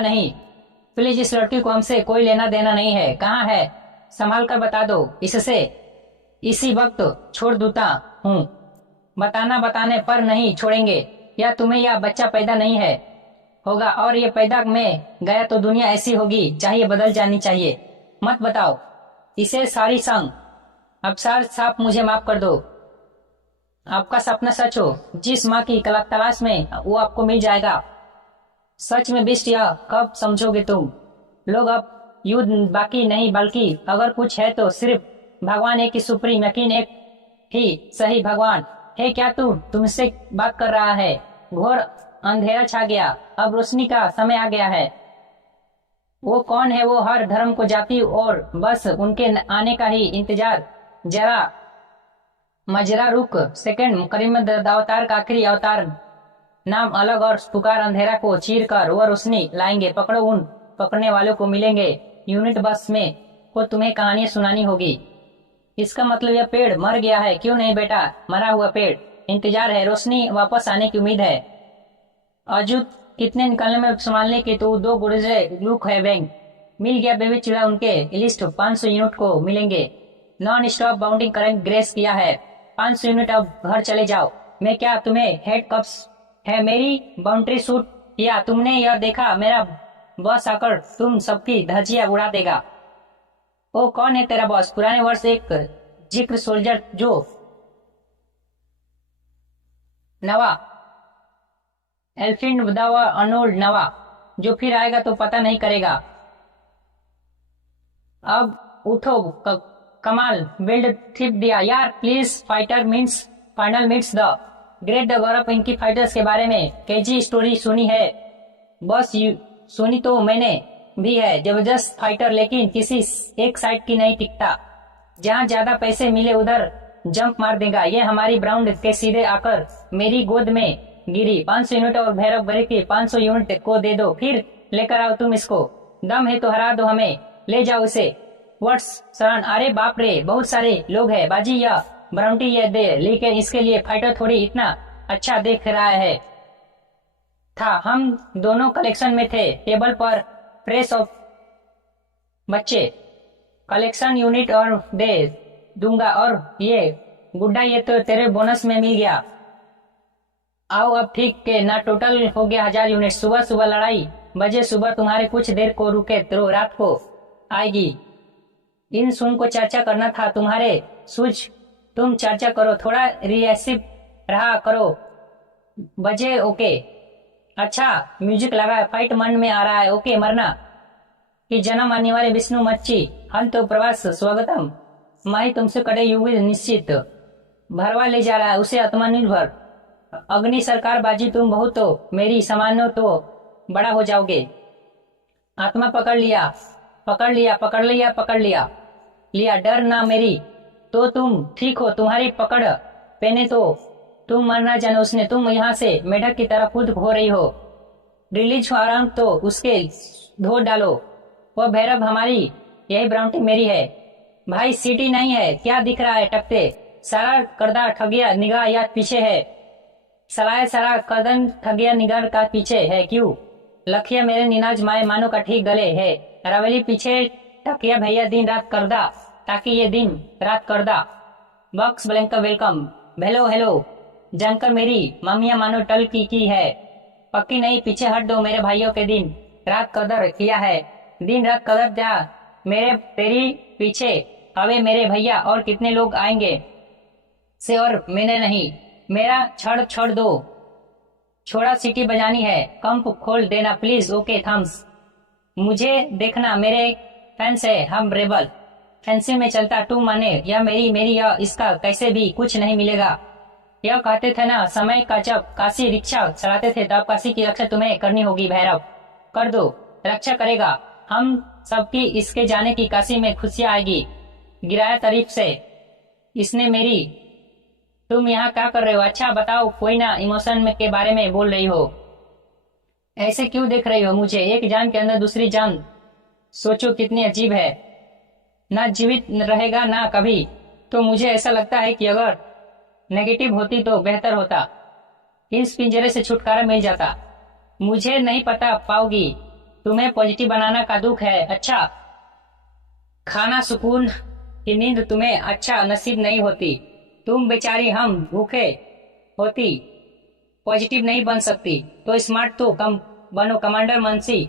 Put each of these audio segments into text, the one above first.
नहीं, प्लीज इस लड़की को हमसे कोई लेना देना नहीं है। कहाँ है, संभाल कर बता दो इससे, इसी वक्त छोड़ दूता हूँ। बताना बताने पर नहीं छोड़ेंगे, या तुम्हें यह बच्चा पैदा नहीं है होगा, और ये पैदा में गया तो दुनिया ऐसी होगी चाहिए बदल जानी चाहिए। मत बताओ इसे सारी संग, अब साफ मुझे माफ कर दो। आपका सपना सच हो, जिस माँ की तलाश में वो आपको मिल जाएगा। सच में बिस्ट, यह कब समझोगे तुम लोग? अब युद्ध बाकी नहीं, बल्कि अगर कुछ है तो सिर्फ भगवान एक ही सुप्रीम, यकीन एक ही सही भगवान है। क्या तुमसे बात कर रहा है? घोर अंधेरा छा गया, अब रोशनी का समय आ गया है। वो कौन है? वो हर धर्म को जाति और बस उनके आने का ही इंतजार। जरा मजरा रुक सेकंड, करीम अवतार का आखिरी अवतार, नाम अलग और पुकार, अंधेरा को चीर कर वो रोशनी लाएंगे। पकड़ो, उन पकड़ने वालों को मिलेंगे यूनिट बस में, को तुम्हें कहानियां सुनानी होगी। इसका मतलब यह पेड़ मर गया है? क्यों नहीं बेटा, मरा हुआ पेड़ इंतजार है, रोशनी वापस आने की उम्मीद है। अजूत कितने निकालने में संभालने की तो दो गुर्जे लुक है बैंक। मिल गया बेबी चिड़ा, उनके लिस्ट 500 यूनिट को मिलेंगे। Non stop bounding current grace किया है 500 यूनिट। अब घर चले जाओ। मैं क्या तुम्हें हेड कप्स है मेरी बाउंड्री शूट किया? तुमने यह देखा मेरा बॉस आकर तुम सबकी धज्जियां उड़ा देगा। ओ कौन है तेरा बॉस? पुराने वर्ष एक जिक्र सोल्जर जो नवा एल्फिन दावा अनोल्ड नवा, जो फिर आएगा तो पता नहीं करेगा। अब उठो, कमाल बिल्ड थिप दिया यार please. Fighter means final meets the great the Gaurav. इनकी फाइटर्स के बारे में केजी स्टोरी सुनी है बस, सुनी तो मैंने भी है। जबरदस्त फाइटर, लेकिन किसी एक साइड की नहीं टिकता। जहाँ ज्यादा पैसे मिले उधर जंप मार देगा। ये हमारी ब्राउंड के सीधे आकर मेरी गोद में गिरी। 500 यूनिट और भैरव बरे के 500 यूनिट को दे दो, फिर लेकर आओ तुम इसको। दम है तो हरा दो हमें, ले जाओ उसे। वर्ड्स सरण, अरे बाप रे, बहुत सारे लोग हैं बाजी। या ब्राउंटी ये दे, लेकिन इसके लिए फाइटर थोड़ी इतना अच्छा देख रहा है था। हम दोनों कलेक्शन में थे। टेबल पर प्रेस ऑफ बच्चे कलेक्शन यूनिट और दे दूंगा, और ये गुड्डा ये तो तेरे बोनस में मिल गया। आओ अब ठीक के ना, टोटल हो गया 1000 यूनिट। सुबह सुबह लड़ाई बजे, सुबह तुम्हारे कुछ देर को रुके तो रात को आएगी। इन सुन को चर्चा करना था तुम्हारे सूझ, तुम चर्चा करो, थोड़ा रिएसिव रहा करो। बजे ओके, अच्छा म्यूजिक लगा है, फाइट मन में आ रहा है। ओके, मरना कि जन्म आने वाले विष्णु मच्छी हम तो प्रवास स्वागतम। माही तुमसे कड़े युग निश्चित भरवा ले जा रहा है उसे आत्मनिर्भर। अग्नि सरकार बाजी, तुम बहुत तो मेरी समानो तो बड़ा हो जाओगे। आत्मा पकड़ लिया पकड़ लिया पकड़ लिया पकड़ लिया लिया, डर ना मेरी तो तुम ठीक हो। तुम्हारी पकड़ पेने तो तुम मरना जाने उसने। तुम यहाँ से मेढक की तरह खुद हो रही हो। रिलीज हो आराम तो उसके धो डालो। वह भैरव हमारी, यही ब्राउंटी मेरी है। भाई सीटी नहीं है, क्या दिख रहा है टकते? सारा करदा ठगिया निगाह याद पीछे है। सलाय सारा कदम ठगिया निगाह का पीछे है। क्यों लखिया मेरे निनाज माए मानो का ठीक गले है। रवेली पीछे टकिया भैया दिन रात करदा, ताकि ये दिन रात करदा। Box blank welcome, hello hello, जानकर मेरी मम्मिया मानो टल की है। पक्की नहीं, पीछे हट दो मेरे भाइयों के दिन रात कदर किया है। दिन रात कदर जा मेरे तेरी पीछे हवे मेरे भैया, और कितने लोग आएंगे से, और मैंने नहीं। मेरा छड़ छोड़ दो, छोड़ा सीटी बजानी है। कंप खोल देना प्लीज। ओके थम्स, मुझे देखना मेरे फैंस है, हम रेबल फैंसी में चलता टू माने, या मेरी या इसका कैसे भी कुछ नहीं मिलेगा। यह कहते थे ना समय का, जब काशी रिक्शा चलाते थे तब काशी की रक्षा तुम्हें करनी होगी। भैरव कर दो, रक्षा करेगा हम सबकी। इसके जाने की काशी में खुशियां आएगी। गिराया तारीफ से इसने मेरी। तुम यहाँ क्या कर रहे हो? अच्छा बताओ, कोई ना इमोशन में के बारे में बोल रही हो। ऐसे क्यों देख रही हो मुझे? एक जान के अंदर दूसरी जान, सोचो कितनी अजीब है। ना जीवित रहेगा ना कभी। तो मुझे ऐसा लगता है कि अगर नेगेटिव होती तो बेहतर होता, इस पिंजरे से छुटकारा मिल जाता। मुझे नहीं पता पाओगी तुम्हें पॉजिटिव बनाना का दुख है। अच्छा खाना, सुकून की नींद तुम्हें अच्छा नसीब नहीं होती। तुम बेचारी हम भूखे होती पॉजिटिव नहीं बन सकती। तो स्मार्ट तो कम बनो कमांडर मनसी।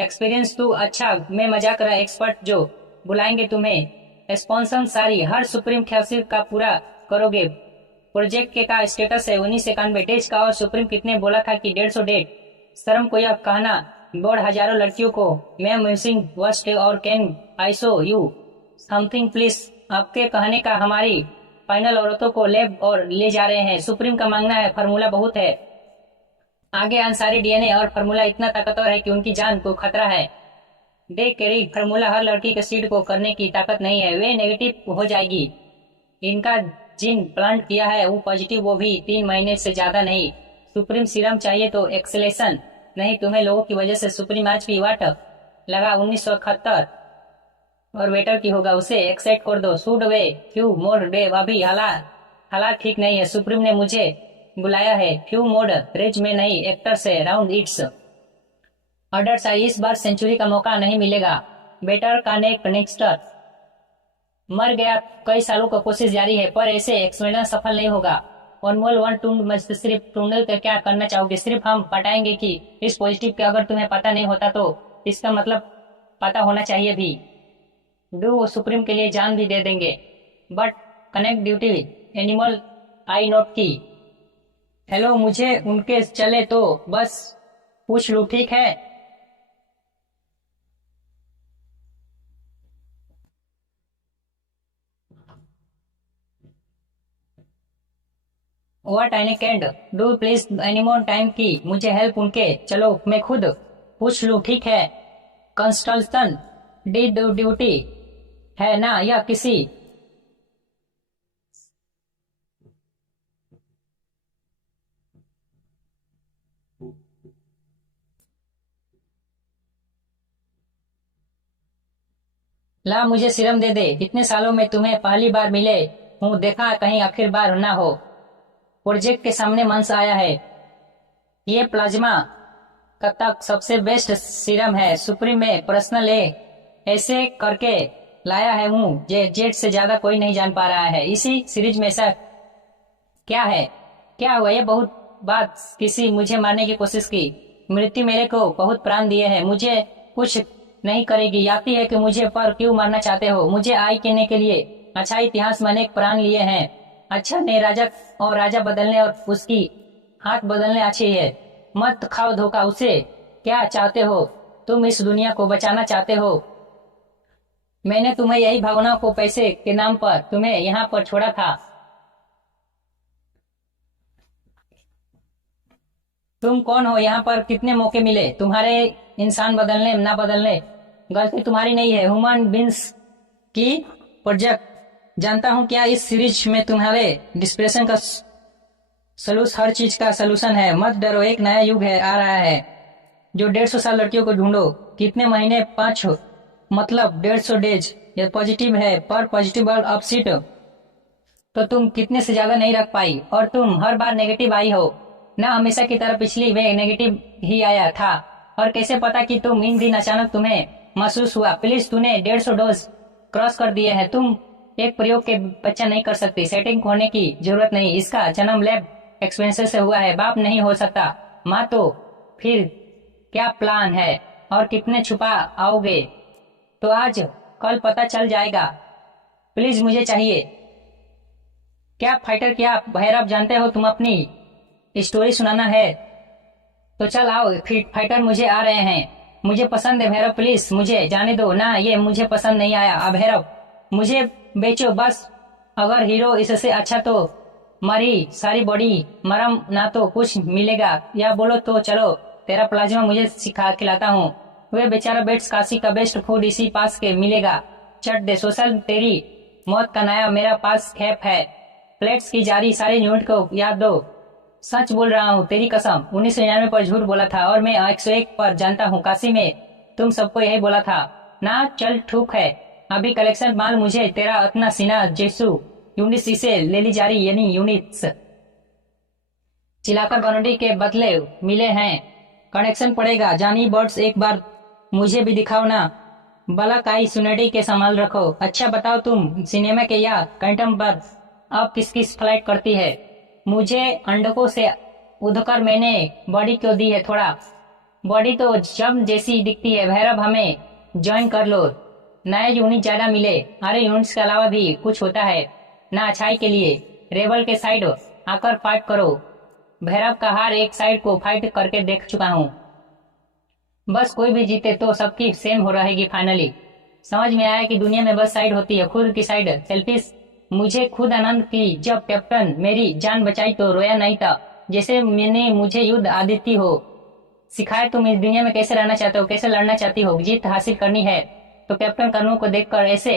एक्सपीरियंस तू अच्छा मैं मजाक रहा एक्सपर्ट जो बुलाएंगे तुम्हें। स्पॉन्सर सारी हर सुप्रीम ख्यासी का पूरा करोगे। प्रोजेक्ट के का स्टेटस है 1991 डेज का। और सुप्रीम कितने बोला था कि 150 डेट। शर्म को यह कहना बोर्ड हजारों लड़कियों को मैं मिसिंग वर्स्ट और can I show you something please. आपके कहने का हमारी फाइनल औरतों को लैब और ले जा रहे हैं। सुप्रीम का मांगना है फार्मूला बहुत है आगे। अंसारी डीएनए और फार्मूला इतना ताकतवर है कि उनकी जान को खतरा है। दे कैरी फार्मूला हर लड़की के सीड को करने की ताकत नहीं है। वे नेगेटिव हो जाएगी। इनका जिन प्लांट किया है वो पॉजिटिव, वो भी 3 महीने से ज्यादा नहीं। सुप्रीम सीरम चाहिए तो एक्सेलेशन नहीं। तुम्हें लोगों की वजह से सुप्रीम आज भी वाट लगा 1971 और वेटर की होगा उसे एक्सेप्ट कर दो। सूड वे फ्यू मोर डे। अभी हालात ठीक नहीं है। सुप्रीम ने मुझे बुलाया है फ्यू मोड रेज में नहीं एक्टर से राउंड इट्स ऑर्डर चाहिए। इस बार सेंचुरी का मौका नहीं मिलेगा। बेटर कनेक्ट नेक्स्टर मर गया। कई सालों का कोशिश जारी है पर ऐसे एक्सपेरिमेंट सफल नहीं होगा। अनमोल वन टूम सिर्फ टूनल का क्या करना चाहोगे? सिर्फ हम बताएंगे कि इस पॉजिटिव का अगर तुम्हें पता नहीं होता तो इसका मतलब पता होना चाहिए भी। डू सुप्रीम के लिए जान भी दे देंगे। But connect duty animal I note की। हेलो मुझे उनके चले तो बस पूछ लूं ठीक है। What I can do please anymore time की मुझे हेल्प उनके चलो मैं खुद पूछ लूं ठीक है। कंस्टल्सन डी ड्यूटी है ना या किसी ला मुझे सीरम दे दे। इतने सालों में तुम्हें पहली बार मिले हूँ देखा कहीं आखिर बार ना हो। प्रोजेक्ट के सामने मंच आया है। ये प्लाज्मा का तक सबसे बेस्ट सीरम है। सुप्रीम में पर्सनल ऐसे करके लाया है हूँ जेट से ज्यादा कोई नहीं जान पा रहा है। इसी सीरीज में ऐसा क्या है? क्या हुआ? ये बहुत बात किसी मुझे मारने की कोशिश की। मृत्यु मेरे को बहुत प्राण दिए हैं। मुझे कुछ नहीं करेगी। आती है कि मुझे पर क्यों मारना चाहते हो? मुझे आई कहने के लिए अच्छा इतिहास में अनेक प्राण लिए हैं। अच्छा ने राजा और राजा बदलने और उसकी हाथ बदलने अच्छी है। मत खाओ धोखा। उसे क्या चाहते हो तुम? इस दुनिया को बचाना चाहते हो। मैंने तुम्हें यही भावनाओं को पैसे के नाम पर तुम्हें यहाँ पर छोड़ा था। तुम कौन हो? यहाँ पर कितने मौके मिले तुम्हारे इंसान बदलने ना बदलने? गलती तुम्हारी नहीं है ह्यूमन बींग्स की। प्रोजेक्ट जानता हूँ क्या इस सीरीज में तुम्हारे डिस्प्रेशन का हर चीज का सलूशन है। मत डरो एक नया युग है आ रहा है जो 150 साल लड़कियों को ढूंढो। कितने महीने? 5 मतलब 150 डेज। यह पॉजिटिव है पर पॉजिटिव और अपसीट तो तुम कितने से ज्यादा नहीं रख पाई। और तुम हर बार नेगेटिव आई हो ना। हमेशा की तरह पिछली वे नेगेटिव ही आया था। और कैसे पता कि तुम इन दिन अचानक तुम्हें महसूस हुआ? प्लीज तूने 150 डोज क्रॉस कर दिए हैं। तुम एक प्रयोग के बच्चा नहीं कर सकती। सेटिंग होने की जरूरत नहीं। इसका जन्म लैब एक्सपेंसेस से हुआ है। बाप नहीं हो सकता माँ तो फिर क्या प्लान है? और कितने छुपा आओगे? तो आज कल पता चल जाएगा। प्लीज मुझे चाहिए। क्या फाइटर? क्या भैरव? जानते हो तुम अपनी स्टोरी सुनाना है तो चल आओ। फिर फाइटर मुझे आ रहे हैं। मुझे पसंद है भैरव। प्लीज मुझे जाने दो ना। ये मुझे पसंद नहीं आया। अब भैरव मुझे बेचो बस। अगर हीरो इससे अच्छा तो मरी सारी बॉडी मरम ना तो कुछ मिलेगा। या बोलो तो चलो तेरा प्लाज्मा मुझे सिखा खिलाता हूँ। वे बेचारा बेट्स काशी का बेस्ट फूड इसी पास के मिलेगा। चट दे सोशल तेरी मौत का नया मेरा पास खैप है। प्लेट्स की जारी सारे यूनिट को याद दो। सच बोल रहा हूँ तेरी कसम। 1999 पर झूठ बोला था और मैं 101 पर जानता हूँ। काशी में तुम सबको यही बोला था ना। चल ठीक है अभी कलेक्शन माल मुझे तेरा अपना सीना जेसु यूनिट से ले ली जा रही यानी यूनिट्स चिल्लाकर बनोडी के बदले मिले हैं। कनेक्शन पड़ेगा जानी बर्ड्स एक बार मुझे भी दिखाओ ना। बलक आई सुनहरी के संभाल रखो। अच्छा बताओ तुम सिनेमा के या कैंटम पर अब किस किस फ्लाइट करती है? मुझे अंडकों से उधकर मैंने बॉडी क्यों दी है? थोड़ा बॉडी तो जम जैसी दिखती है। भैरव हमें ज्वाइन कर लो, नए यूनिट ज्यादा मिले। अरे यूनिट्स के अलावा भी कुछ होता है ना अच्छाई के लिए। रेबल के साइड आकर फाइट करो। भैरव का हर एक साइड को फाइट करके देख चुका हूँ। बस कोई भी जीते तो सबकी सेम हो रहेगी फाइनली। समझ में आया कि दुनिया में बस साइड होती है, खुद की साइड सेल्फिश। मुझे खुद आनंद की जब कैप्टन मेरी जान बचाई तो रोया नहीं था, जैसे मैंने मुझे युद्ध आदित्य हो सिखाए। तुम इस दुनिया में कैसे रहना चाहते हो, कैसे लड़ना चाहती हो। जीत हासिल करनी है तो कैप्टन कर्नों को देखकर ऐसे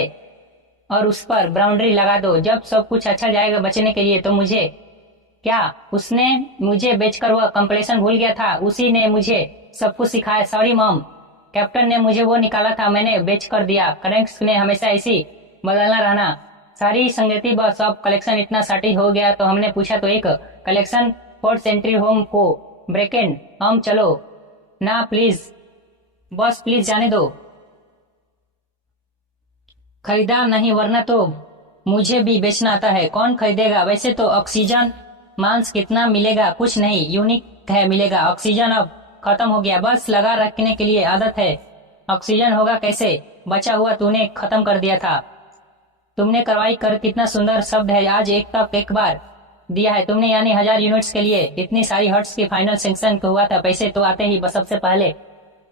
और उस पर बाउंड्री लगा दो। जब सब कुछ अच्छा जाएगा बचने के लिए तो मुझे क्या, उसने मुझे बेचकर वह कंप्लेशन भूल गया था, उसी ने मुझे सब कुछ सिखाया। सॉरी मॉम, कैप्टन ने मुझे वो निकाला था, मैंने बेच कर दिया। करेंट्स ने हमेशा ऐसी बदलना रहना। सारी संगति बस अब कलेक्शन इतना साटी हो गया तो हमने पूछा तो एक कलेक्शन फोर्थ सेंट्री होम को ब्रेकेंड हम चलो ना प्लीज, बस प्लीज जाने दो। खरीदार नहीं वरना तो मुझे भी बेचना आता है। कौन खरीदेगा? वैसे तो ऑक्सीजन मांस कितना मिलेगा? कुछ नहीं, यूनिक है मिलेगा। ऑक्सीजन अब खत्म हो गया, बस लगा रखने के लिए आदत है। ऑक्सीजन होगा कैसे? बचा हुआ तूने खत्म कर दिया था। तुमने कार्रवाई कर कितना सुंदर शब्द है। आज एक कप एक बार दिया है तुमने, यानी 1000 यूनिट्स के लिए इतनी सारी हर्ट्स की फाइनल सैंक्शन हुआ था। पैसे तो आते ही बस सबसे पहले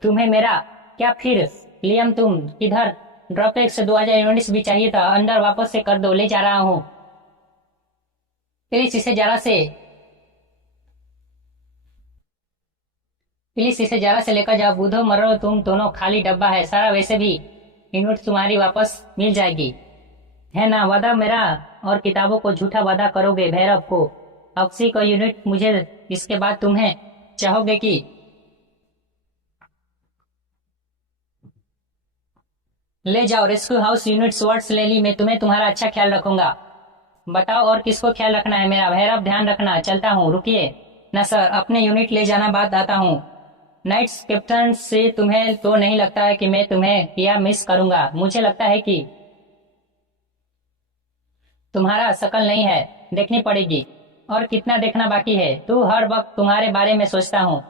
तुम्हें मेरा क्या फिर लियम तुम किधर? ड्रॉपलेट से 2000 यूनिट्स भी चाहिए था। अंदर वापस से कर दो, ले जा रहा हूँ। प्लीज इसे जरा से लेकर जाओ। बूढ़ो मरो तुम दोनों, खाली डब्बा है सारा। वैसे भी यूनिट तुम्हारी वापस मिल जाएगी, है ना? वादा मेरा और किताबों को झूठा वादा करोगे भैरव को? ऑक्सी को यूनिट मुझे, इसके बाद तुम्हें चाहोगे कि ले जाओ। रेस्क्यू हाउस यूनिट स्वर्ड्स ले ली, मैं तुम्हें तुम्हारा अच्छा ख्याल रखूंगा। बताओ और किसको ख्याल रखना है? मेरा। भैरव ध्यान रखना, चलता हूँ। रुकिए न सर, अपने यूनिट ले जाना, बाद आता हूँ। नाइट्स कैप्टन से तुम्हें तो नहीं लगता है कि मैं तुम्हें किया मिस करूंगा? मुझे लगता है कि तुम्हारा शकल नहीं है, देखनी पड़ेगी। और कितना देखना बाकी है? तू हर वक्त तुम्हारे बारे में सोचता हूँ।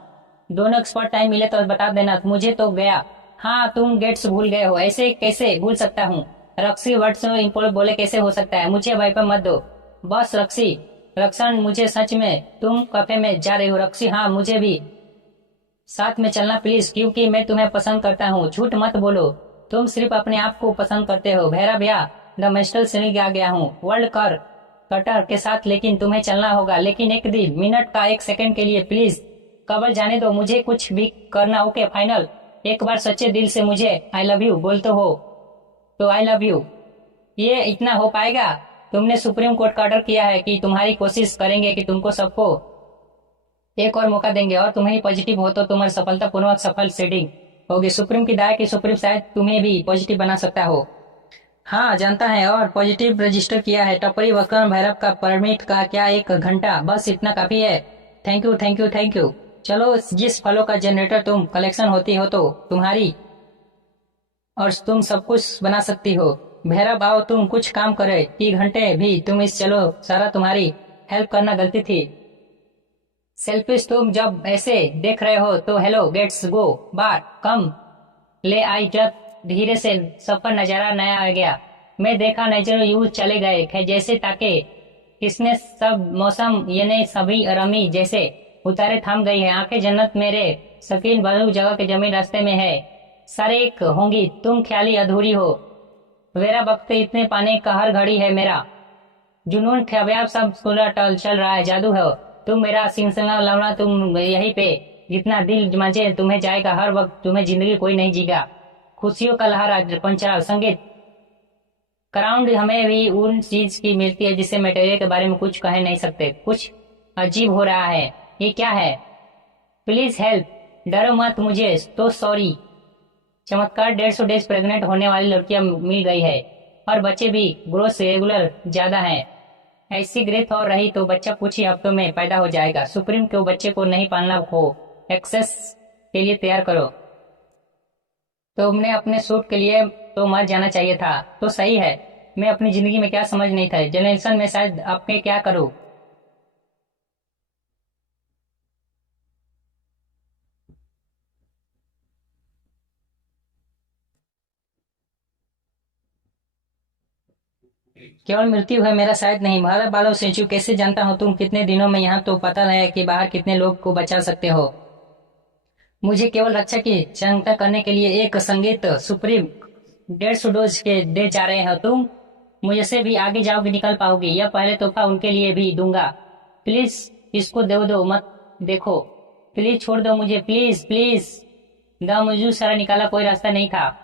दोनों एक्सपर्ट टाइम मिले तो बता देना। मुझे तो गया। हाँ तुम गेट्स भूल गए हो, ऐसे कैसे भूल सकता हूँ? रक्सी वर्ड्स इंपोर्ट बोले कैसे हो सकता है? मुझे वहीं पर मत दो बस। रक्सी रक्षण, मुझे सच में तुम कैफे में जा रही हो? रक्सी हाँ, मुझे भी साथ में चलना प्लीज, क्योंकि मैं तुम्हें पसंद करता हूँ। झूठ मत बोलो, तुम सिर्फ अपने आप को पसंद करते हो। भैरव भैया द मेस्टल श्रेणी आ गया हूँ वर्ल्ड कर कटर के साथ, लेकिन तुम्हें चलना होगा। लेकिन एक दिन मिनट का एक सेकंड के लिए प्लीज कबल जाने दो, मुझे कुछ भी करना। ओके फाइनल, एक बार सच्चे दिल से मुझे आई लव यू बोलते हो तो आई लव यू। ये इतना हो पाएगा? तुमने सुप्रीम कोर्ट का ऑर्डर किया है कि तुम्हारी कोशिश करेंगे कि तुमको सबको एक और मौका देंगे, और तुम्हें पॉजिटिव हो तो तुम्हारी सफलतापूर्वक सफल सेटिंग होगी। सुप्रीम की दाय की सुप्रीम शायद तुम्हें भी पॉजिटिव बना सकता हो। हाँ जानता है, और पॉजिटिव रजिस्टर किया है। टपरी वक्र भैरव का परमिट का क्या 1 घंटा, बस इतना काफी है। Thank you thank you thank you. चलो, जिस फलों का जनरेटर तुम कलेक्शन होती हो तो तुम्हारी, और तुम सब कुछ बना सकती हो। भैरव आओ तुम कुछ काम करे कि घंटे भी तुम इस, चलो सारा तुम्हारी हेल्प करना गलती थी। सेल्फिश तुम जब ऐसे देख रहे हो तो हेलो गेट्स गो बार कम ले आई। जब धीरे से सब पर नजारा नया आ गया, मैं देखा नजर यूं चले गए जैसे ताके किसने सब मौसम ये सभी रमी जैसे उतारे थम गई है। आंखें जन्नत मेरे शकीन बलू जगह के जमीन रास्ते में है। सारे एक होंगी तुम ख्याली अधूरी हो। मेरा वक्त इतने पाने का हर घड़ी है। मेरा जुनून ख्याल सब सुलह टल चल रहा है। जादू है तुम मेरा सिंसना लवड़ा, तुम यहीं पे जितना दिल मजे तुम्हें जाएगा। हर वक्त तुम्हें जिंदगी कोई नहीं जीगा। खुशियों का लहरा पंचरा संगीत क्राउंड हमें भी उन चीज की मिलती है जिसे मटेरियल के बारे में कुछ कह नहीं सकते। कुछ अजीब हो रहा है, ये क्या है? प्लीज हेल्प, डरो मत, मुझे तो सॉरी। चमत्कार 150 डेज प्रेग्नेंट होने वाली लड़कियां मिल गई है, और बच्चे भी ग्रोथ रेगुलर ज्यादा है। ऐसी ग्रेथ हो रही तो बच्चा कुछ ही हफ्तों में पैदा हो जाएगा। सुप्रीम को बच्चे को नहीं पालना हो, एक्सेस के लिए तैयार करो। तुमने अपने सूट के लिए तो मर जाना चाहिए था। तो सही है, मैं अपनी जिंदगी में क्या समझ नहीं था, जनरेशन में शायद अपने क्या करूं। केवल मृत्यु है मेरा शायद नहीं। भारत बालो सेंचु कैसे जानता हूँ तुम कितने दिनों में यहाँ, तो पता नहीं है कि बाहर कितने लोग को बचा सकते हो। मुझे केवल रक्षा की चिंता करने के लिए एक संगीत सुप्रीम 150 डोज के दे जा रहे हो तुम। मुझे से भी आगे जाओगे निकल पाओगे। यह पहले तोहफा उनके लिए भी दूंगा। प्लीज इसको दो मत देखो। प्लीज छोड़ दो मुझे, प्लीज प्लीज। द मुझे सारा निकाला, कोई रास्ता नहीं था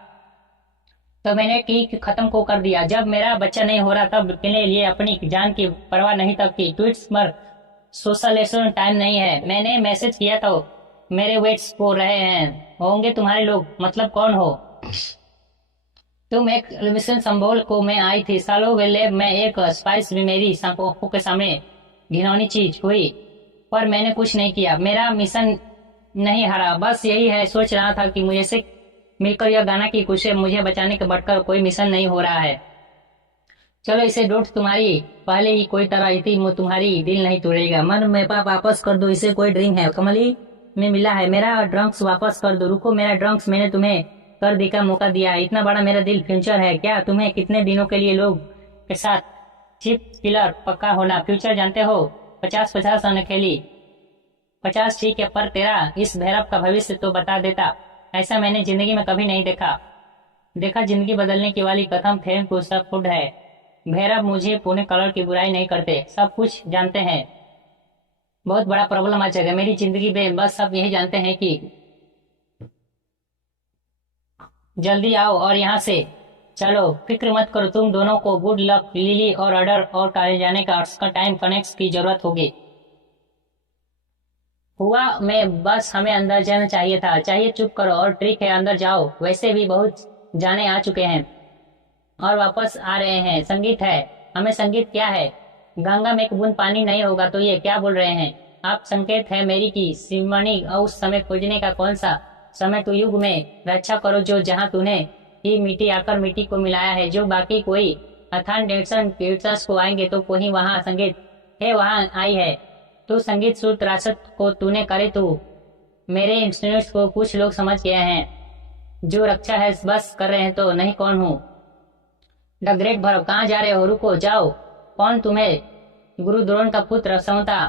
तो मैंने की खत्म को कर दिया। जब मेरा बच्चा नहीं हो रहा तब मेरे लिए अपनी जान की परवाह नहीं तक की। ट्वीट्स पर सोशल टाइम नहीं है। मैंने मैसेज किया तो मेरे वेट्स हो रहे हैं होंगे तुम्हारे लोग, मतलब कौन हो तुम। एक मिशन संभोल को मैं आई थी सालों वेले में, एक स्पाइस भी मेरी आंखों के सामने घिनौनी चीज हुई, पर मैंने कुछ नहीं किया। मेरा मिशन नहीं हारा, बस यही है। सोच रहा था कि मुझे से मिलकर यह गाना की खुशी मुझे बचाने के बढ़कर कोई मिशन नहीं हो रहा है। चलो इसे डोट तुम्हारी पहले ही कोई तरह थी, तुम्हारी दिल नहीं तोड़ेगा। मन में वापस कर दो, इसे कोई ड्रिंक है कमली में मिला है। मेरा ड्रंक्स वापस कर दो। रुको, मेरा ड्रंक्स मैंने तुम्हें कर दी का मौका दिया है। इतना बड़ा मेरा दिल फ्यूचर है क्या? तुम्हें कितने दिनों के लिए लोग के साथ चिप किलर पक्का होना फ्यूचर जानते हो? 50-50 अनखेली 50 ठीक है, पर तेरा इस भैरव का भविष्य तो बता देता। ऐसा मैंने जिंदगी में कभी नहीं देखा जिंदगी बदलने की वाली कथम थेम को सब फुड है। भैरव मुझे पूरे कलर की बुराई नहीं करते, सब कुछ जानते हैं। बहुत बड़ा प्रॉब्लम आ जाएगा मेरी जिंदगी में। बस सब यही जानते हैं कि जल्दी आओ और यहाँ से चलो। फिक्र मत करो, तुम दोनों को गुड लक। लिली और ऑर्डर और कॉलेज जाने का टाइम कनेक्ट की जरूरत होगी। हुआ मैं बस हमें अंदर जाना चाहिए था। चाहिए चुप करो और ट्रिक है, अंदर जाओ। वैसे भी बहुत जाने आ चुके हैं और वापस आ रहे हैं। संगीत है, हमें संगीत क्या है? गंगा में एक बूंद पानी नहीं होगा तो ये क्या बोल रहे हैं आप? संकेत है मेरी की सिमरनी और उस समय खोजने का कौन सा समय? तो युग में रक्षा करो जो जहां तूने ही मिट्टी आकर मिट्टी को मिलाया है। जो बाकी कोई अथान डेट्स को आएंगे तो कोई वहां संगीत है वहां आई है। तू संगीत सुर त्रासत को तूने करे तू मेरे इंस्टीट्यूट को कुछ लोग समझ गए हैं जो रक्षा है बस कर रहे हैं तो नहीं कौन हूँ। द ग्रेट भरव कहाँ जा रहे हो? रुको, जाओ। कौन तुम्हें? गुरु द्रोण का पुत्र समता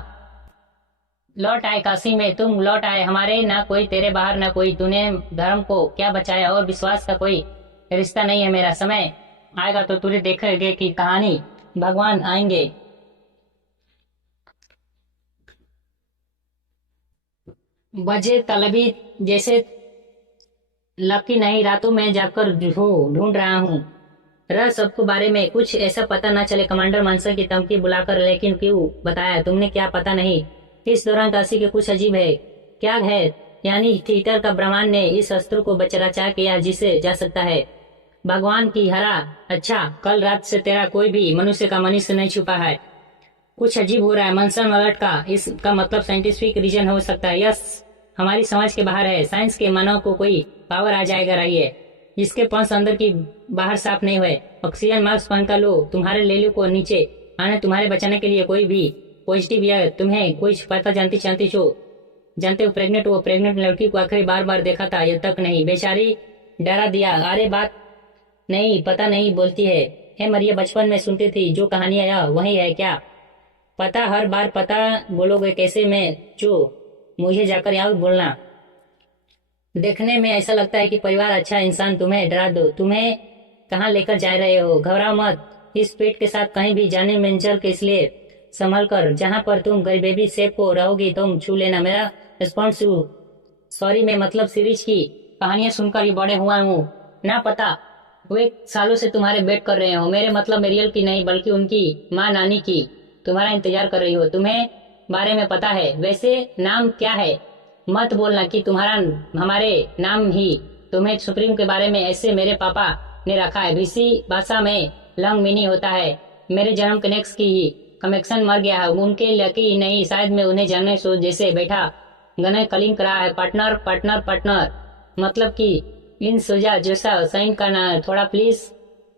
लौट आए काशी में। तुम लौट आए हमारे, ना कोई तेरे बाहर ना कोई। तूने धर्म को क्या बचाया और विश्वास का कोई रिश्ता नहीं है मेरा। समय आएगा तो तुझे देखेंगे कि कहानी भगवान आएंगे। बजे तलबी जैसे लकी नहीं, रातों में जाकर ढूंढ रहा हूँ। रह सबको बारे में कुछ ऐसा पता ना चले। कमांडर मानसर की धमकी बुलाकर, लेकिन क्यों बताया तुमने? क्या पता नहीं। इस दौरान काशी के कुछ अजीब है। क्या है? यानी थिएटर का ब्रह्मांड ने इस अस्त्र को बचराचा किया जिसे जा सकता है भगवान की हरा। अच्छा, कल रात से तेरा कोई भी मनुष्य का मनुष्य नहीं छुपा है। कुछ अजीब हो रहा है मनसन अलर्ट का। इसका मतलब साइंटिफिक रीजन हो सकता है। यस, हमारी समझ के बाहर है। साइंस के मानव को कोई पावर आ जाएगा रहिए जिसके पंख अंदर की बाहर साफ नहीं हुए। ऑक्सीजन मास्क पहनकर लो। तुम्हारे लेलू को नीचे आने तुम्हारे बचाने के लिए कोई भी पॉजिटिव या तुम्हें कुछ पता जानते हो प्रेग्नेंट वो प्रेग्नेंट लड़की को आखिरी बार देखा था ये तक नहीं। बेचारी डरा दिया। अरे बात नहीं पता नहीं बोलती है। हे मरिया, बचपन में सुनती थी जो कहानियां या वही है क्या? पता हर बार पता बोलोगे कैसे? मैं जो मुझे जाकर यहाँ बोलना। देखने में ऐसा लगता है कि परिवार अच्छा इंसान तुम्हें डरा दो। तुम्हें कहाँ लेकर जा रहे हो? घबराओ मत। इस पेट के साथ कहीं भी जाने में के इसलिए संभल कर। जहाँ पर तुम बेबी सेफ हो रहोगी तुम छू लेना। मेरा रिस्पॉन्स सॉरी, मैं मतलब सीरीज की कहानियां सुनकर ही बड़े हुआ हूँ ना। पता वे सालों से तुम्हारे वेट कर रहे हो। मेरे मतलब मेरियल की नहीं बल्कि उनकी माँ नानी की तुम्हारा इंतजार कर रही हो। तुम्हें बारे में पता है। वैसे नाम क्या है? मत बोलना कि तुम्हारा हमारे नाम ही तुम्हें सुप्रीम के बारे में ऐसे मेरे पापा ने रखा है। बीसी भाषा में लंग मिनी होता है। मेरे जन्म कनेक्स की ही कनेक्शन मर गया है। उनके लकी नहीं शायद मैं उन्हें जानने सो जैसे बैठा गने कलिंग रहा है। पार्टनर पार्टनर पार्टनर मतलब कि इन सोजा जैसा साइन करना है थोड़ा प्लीज।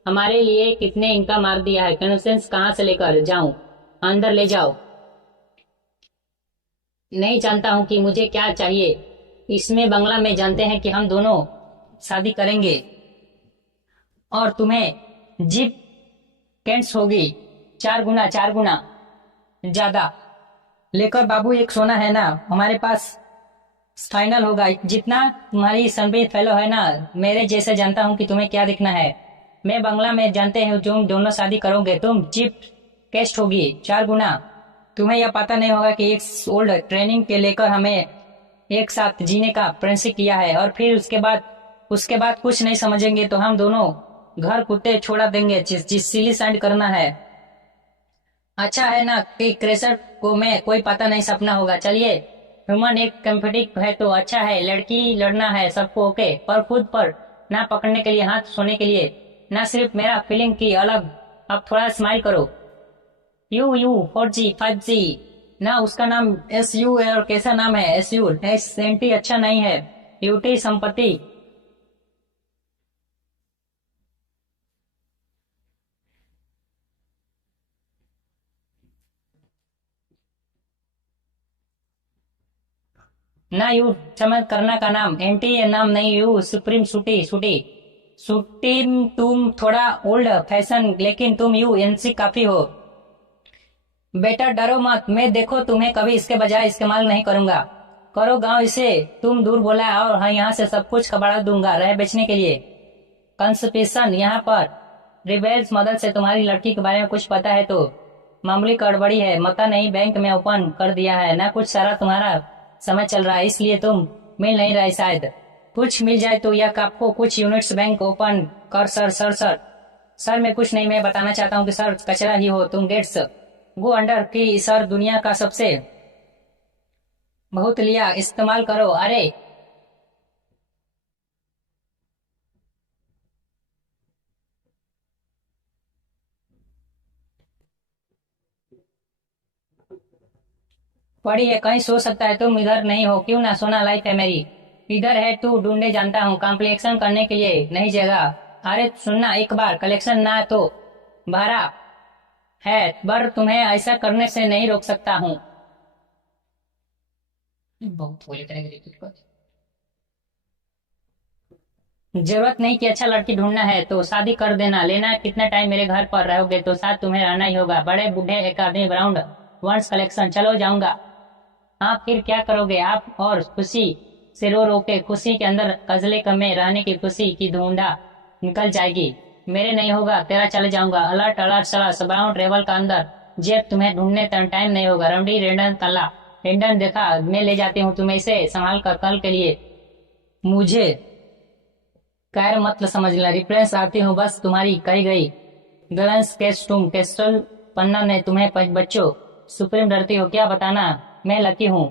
हमारे लिए कितने इनका मार दिया है, कनेक्शंस कहाँ से लेकर जाऊं, अंदर ले जाओ। नहीं जानता हूँ कि मुझे क्या चाहिए। इसमें बंगला में जानते हैं कि हम दोनों शादी करेंगे और तुम्हें जीप कैंट्स होगी 4 गुना 4 गुना ज्यादा लेकर बाबू। एक सोना है ना हमारे पास, फाइनल होगा जितना तुम्हारी सनबी फेलो है ना, मेरे जैसे जानता हूँ कि तुम्हें क्या दिखना है। मैं बंगला में जानते हैं तुम दोनों शादी करोगे, तुम जीप कैस्ट होगी 4 गुना। तुम्हें यह पता नहीं होगा कि एक ओल्ड ट्रेनिंग के लेकर हमें एक साथ जीने का प्रिंसिप किया है, और फिर उसके बाद कुछ नहीं समझेंगे तो हम दोनों घर कुत्ते छोड़ा देंगे जिस सिली साइड करना है। अच्छा है ना कि क्रेशर को मैं कोई पता नहीं सपना होगा। चलिए, ह्यूमन एक कंफर्टिक है तो अच्छा है, लड़की लड़ना है सबको ओके, पर खुद पर ना पकड़ने के लिए, हाथ सोने के लिए ना, सिर्फ मेरा फीलिंग की अलग। अब थोड़ा स्माइल करो। यू 4G 5G ना, उसका नाम SU है। और कैसा नाम है SU, SNT अच्छा नहीं है। यूटी संपत्ति। ना यू समझ करना का नाम, एंटी नाम नहीं, यू सुप्रीम सूटी सूटी सूटी। तुम थोड़ा ओल्ड फैशन, लेकिन तुम UNC काफी हो। बेटा डरो मत, मैं देखो तुम्हें कभी इसके बजाय इस्तेमाल नहीं करूंगा। करो गांव इसे, तुम दूर बोला है, और हाँ यहाँ से सब कुछ कबाड़ा दूंगा रह बेचने के लिए। कंस्पिरेशन यहाँ पर। रिबेल्स मदद से तुम्हारी लड़की के बारे में कुछ पता है तो मामूली गड़बड़ी है, मता नहीं बैंक में ओपन कर दिया है ना, कुछ सारा तुम्हारा समय चल रहा है इसलिए तुम मिल नहीं रहे शायद। कुछ मिल जाए तो यह आपको कुछ यूनिट्स बैंक ओपन कर। सर मैं कुछ नहीं, मैं बताना चाहता हूँ कि सर कचरा ही हो तुम। गेट्स गो अंडर की सर दुनिया का सबसे बहुत लिया इस्तेमाल करो। अरे पड़ी है कहीं, सो सकता है तुम इधर नहीं हो, क्यों ना सोना, लाइफ है मेरी इधर है, तू ढूंढे जानता हूँ कॉम्प्लेक्शन करने के लिए नहीं जगह। अरे सुनना एक बार, कलेक्शन ना तो भाड़ा है, पर तुम्हें ऐसा करने से नहीं रोक सकता हूँ। बहुत बोले करेंगे। जरूरत नहीं कि अच्छा लड़की ढूंढना है तो शादी कर देना, लेना कितना टाइम मेरे घर पर रहोगे तो साथ तुम्हें रहना ही होगा। बड़े बूढ़े एक आदमी ब्राउंड वंस कलेक्शन, चलो जाऊंगा। आप फिर क्या करोगे आप, और खुशी से रो रो के, खुशी के अंदर कजले में रहने की खुशी की धुंधा निकल जाएगी। मेरे नहीं होगा तेरा चले जाऊंगा। अलर्ट अलर्ट सलास ब्राउन ट्रेवल का अंदर जेब, तुम्हें ढूंढने टाइम नहीं होगा। रंडी रेंडन तल्ला रेंडन देखा, मैं ले जाती हूँ तुम्हें इसे संभाल कर कल के लिए। मुझे कैर मत समझना, रिफरेंस आती हूँ बस तुम्हारी कही गई। गलंस केस तुम कैस्टल पन्ना ने तुम्हें बच्चों सुप्रीम डरती हो क्या बताना, मैं लकी हूँ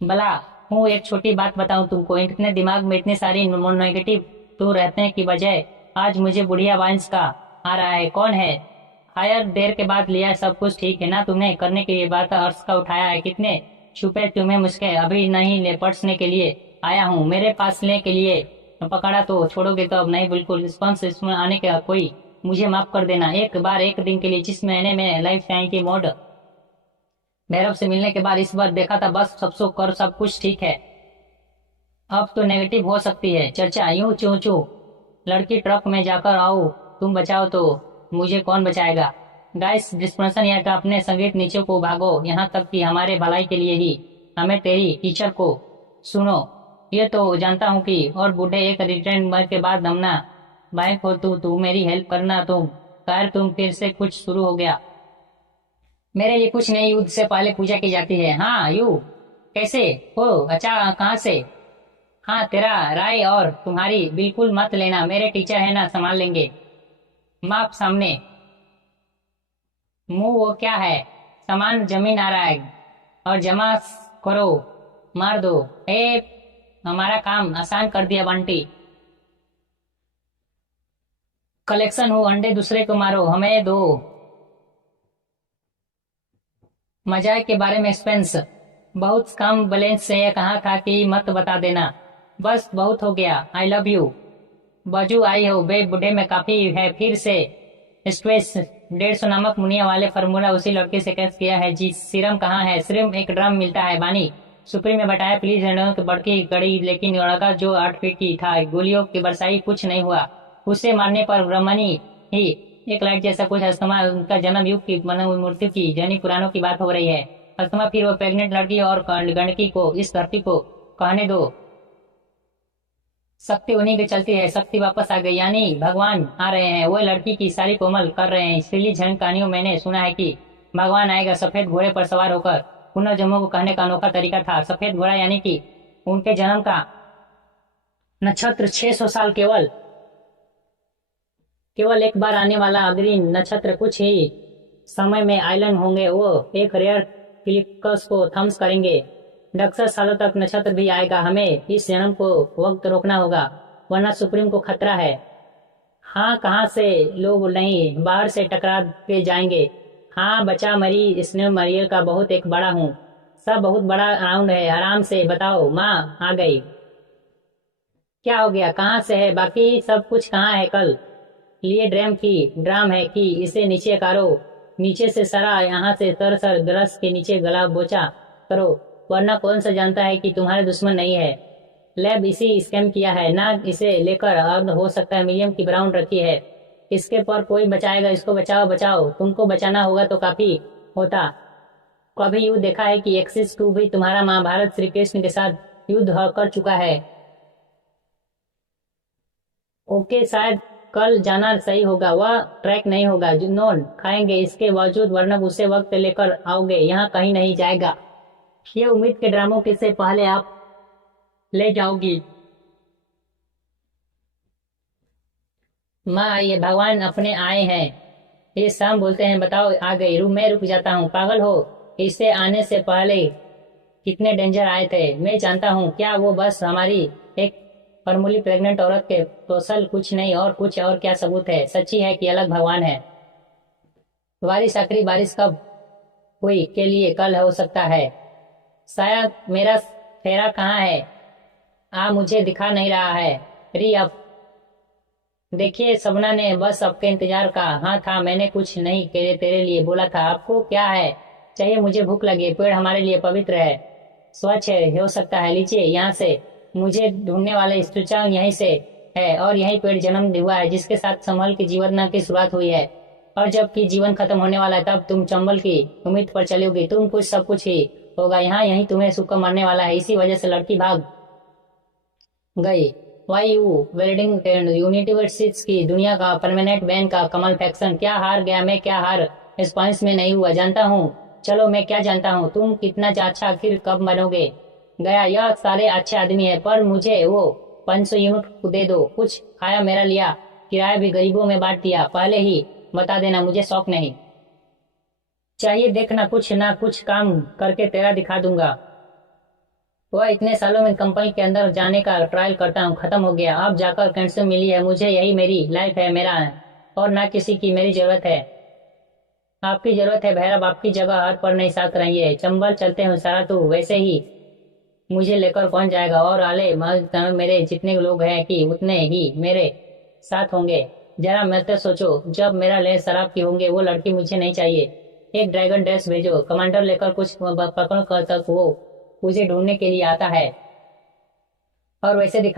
भला हूँ। एक छोटी बात बताऊं तुमको, इतने दिमाग में इतने सारी नेगेटिव तो रहते हैं कि बजाय आज मुझे बुढ़िया वाइंस का आ रहा है। कौन है हायर, देर के बाद लिया सब कुछ ठीक है ना, तुमने करने के लिए बात अर्थ का उठाया है, कितने छुपे तुम्हें मुझके अभी नहीं ले पड़ने के लिए आया हूँ, मेरे पास ले के लिए पकड़ा तो छोड़ोगे तो अब नहीं, बिल्कुल रिस्पॉन्स इसमें आने का कोई, मुझे माफ कर देना एक बार, एक दिन के लिए, जिस महीने में लाइफ टाइम की मोड भैरव से मिलने के बाद इस बार देखा था, बस सबसो कर सब कुछ ठीक है। अब तो नेगेटिव हो सकती है चर्चा, यूं चू चू लड़की ट्रक में जाकर आओ, तुम बचाओ तो मुझे कौन बचाएगा। गाइस डिस्पर्सन या का अपने संगीत नीचे को भागो, यहाँ तक कि हमारे भलाई के लिए ही हमें तेरी टीचर को सुनो। ये तो जानता हूँ कि और बूढ़े एक रिटायरमेंट के बाद दमना बाइक हो तू मेरी हेल्प करना, तुम खैर तुम फिर से कुछ शुरू हो गया। मेरे लिए कुछ नहीं, युद्ध से पहले पूजा की जाती है। हाँ यू कैसे हो, अच्छा कहाँ से। हाँ तेरा राय और तुम्हारी बिल्कुल मत लेना, मेरे टीचर है ना संभाल लेंगे। माप सामने मुंह वो क्या है, सामान जमीन आ रहा है और जमा करो, मार दो। ए हमारा काम आसान कर दिया बंटी। कलेक्शन हो अंडे दूसरे को मारो, हमें दो। मजाक के बारे में एक्सपेंस बहुत कम बैलेंस से यह कहा था कि मत बता देना। बस बहुत हो गया, आई लव यू। बाजू आई हो बे बूढ़े में काफी है फिर से स्ट्रेस। 150 नामक मुनिया वाले फार्मूला उसी लड़के से कैच किया है जी। सीरम कहाँ है? सीरम एक ड्रम मिलता है बानी। सुप्रीम ने बताया प्लीज रेनो की बड़की गड़ी, लेकिन लड़का जो 8 फीट की था, गोलियों की बरसाई कुछ नहीं हुआ। उससे मारने पर ब्रह्मणी ही एक लाइट जैसा कुछ अस्थमा, उनका जन्म युग की मृत्यु की जैनी पुराणों की बात हो रही है। अस्थमा फिर वो प्रेग्नेंट लड़की और गंडकी को इस धरती को कहने दो। शक्ति उन्हीं की चलती है। शक्ति वापस आ गई, यानी भगवान आ रहे हैं। वो लड़की की सारी कोमल कर रहे हैं। इसलिए झन कहानियों मैंने सुना है कि भगवान आएगा सफेद घोड़े पर सवार होकर। पुनर्जन्मों को कहने का अनोखा तरीका था। सफेद घोड़ा यानी कि उनके जन्म का नक्षत्र 600 साल केवल एक बार आने वाला अग्नि नक्षत्र। कुछ ही समय में आइलैंड होंगे। वो एक रेयर क्लिकस को थम्स करेंगे। 10 सालों तक नक्षत्र भी आएगा। हमें इस जन्म को वक्त रोकना होगा, वरना सुप्रीम को खतरा है। हाँ, कहाँ से लोग नहीं, बाहर से टकरा के जाएंगे। हाँ, बचा मरी स्नेह मरियल का बहुत एक बड़ा हूँ। सब बहुत बड़ा राउंड है। आराम से बताओ। माँ आ गई। क्या हो गया? कहाँ से है? बाकी सब कुछ कहाँ है? कल लिए ड्राम है कि इसे नीचे कारो। नीचे से सरा, यहाँ से सर ग्रस के नीचे गला बोचा करो, वरना कौन सा जानता है कि तुम्हारे दुश्मन नहीं है। लैब इसी स्कैम किया है ना, इसे लेकर अब हो सकता है मिलियम की ग्राउंड रखी है। इसके पर कोई बचाएगा। इसको बचाओ बचाओ। तुमको बचाना होगा तो काफी होता। कभी युद्ध देखा है कि एक्सिस 2 भी तुम्हारा महाभारत श्री कृष्ण के साथ युद्ध कर चुका है। ओके, शायद कल जाना सही होगा। वह ट्रैक नहीं होगा। जुनून खाएंगे इसके बावजूद, वरना उसे वक्त लेकर आओगे। यहाँ कहीं नहीं जाएगा। ये उम्मीद के ड्रामों के से पहले आप ले जाओगी। माँ, ये भगवान अपने आए हैं। ये शाम बोलते हैं। बताओ आ गई। मैं रुक जाता हूँ। पागल हो? इससे आने से पहले कितने डेंजर आए थे मैं जानता हूँ। क्या वो बस हमारी एक फॉर्मूली प्रेग्नेंट औरत के कौशल? कुछ नहीं और कुछ और क्या सबूत है? सच्ची है कि अलग भगवान है? बारिश, आखिरी बारिश कब हुई के लिए कल हो सकता है। शायद। मेरा फेरा कहाँ है? मुझे दिखा नहीं रहा है। री अब देखिए, सबना ने बस आपके इंतजार का। हाँ था, मैंने कुछ नहीं तेरे लिए बोला था। आपको क्या है चाहिए? मुझे भूख लगी। पेड़ हमारे लिए पवित्र है, स्वच्छ है, हो सकता है। लीजिए यहाँ से। मुझे ढूंढने वाले स्टूचा यहीं से है, और यही पेड़ जन्म हुआ है जिसके साथ संभल की जीवन की शुरुआत हुई है। और जब कि जीवन खत्म होने वाला है, तब तुम चंबल की उम्मीद पर चलोगी। तुम कुछ सब कुछ ही होगा। यहाँ यही तुम्हें सूखा मरने वाला है। इसी वजह से लड़की भाग गई। Why you welding and universities की दुनिया का परमानेंट बैन का कमल फैक्शन। क्या हार गया मैं? क्या हार इस पॉइंट्स में नहीं हुआ जानता हूँ। चलो, मैं क्या जानता हूँ तुम कितना अच्छा, आखिर कब मरोगे? गया। यह सारे अच्छे आदमी है, पर मुझे वो 500 यूनिट दे दो। कुछ खाया मेरा लिया, किराया भी गरीबों में बांट दिया। पहले ही बता देना, मुझे शौक नहीं चाहिए। देखना, कुछ ना कुछ काम करके तेरा दिखा दूंगा। वह इतने सालों में कंपनी के अंदर जाने का ट्रायल करता हूँ, खत्म हो गया। अब जाकर कैंसर मिली है मुझे। यही मेरी लाइफ है, मेरा है, और ना किसी की मेरी जरूरत है। आपकी जरूरत है भैरव। आपकी जगह हर पर नहीं साथ रहिए। चंबल चलते हैं सारा। तो वैसे ही मुझे लेकर कौन जाएगा? और आले मेरे जितने लोग हैं कि उतने ही मेरे साथ होंगे। जरा मैं तो सोचो, जब मेरा ले शराब की होंगे। वो लड़की मुझे नहीं चाहिए। एक ड्रैगन ड्रेस भेजो। कमांडर लेकर कुछ पकड़ कर तक वो मुझे ढूंढने के लिए आता है, और वैसे दिखा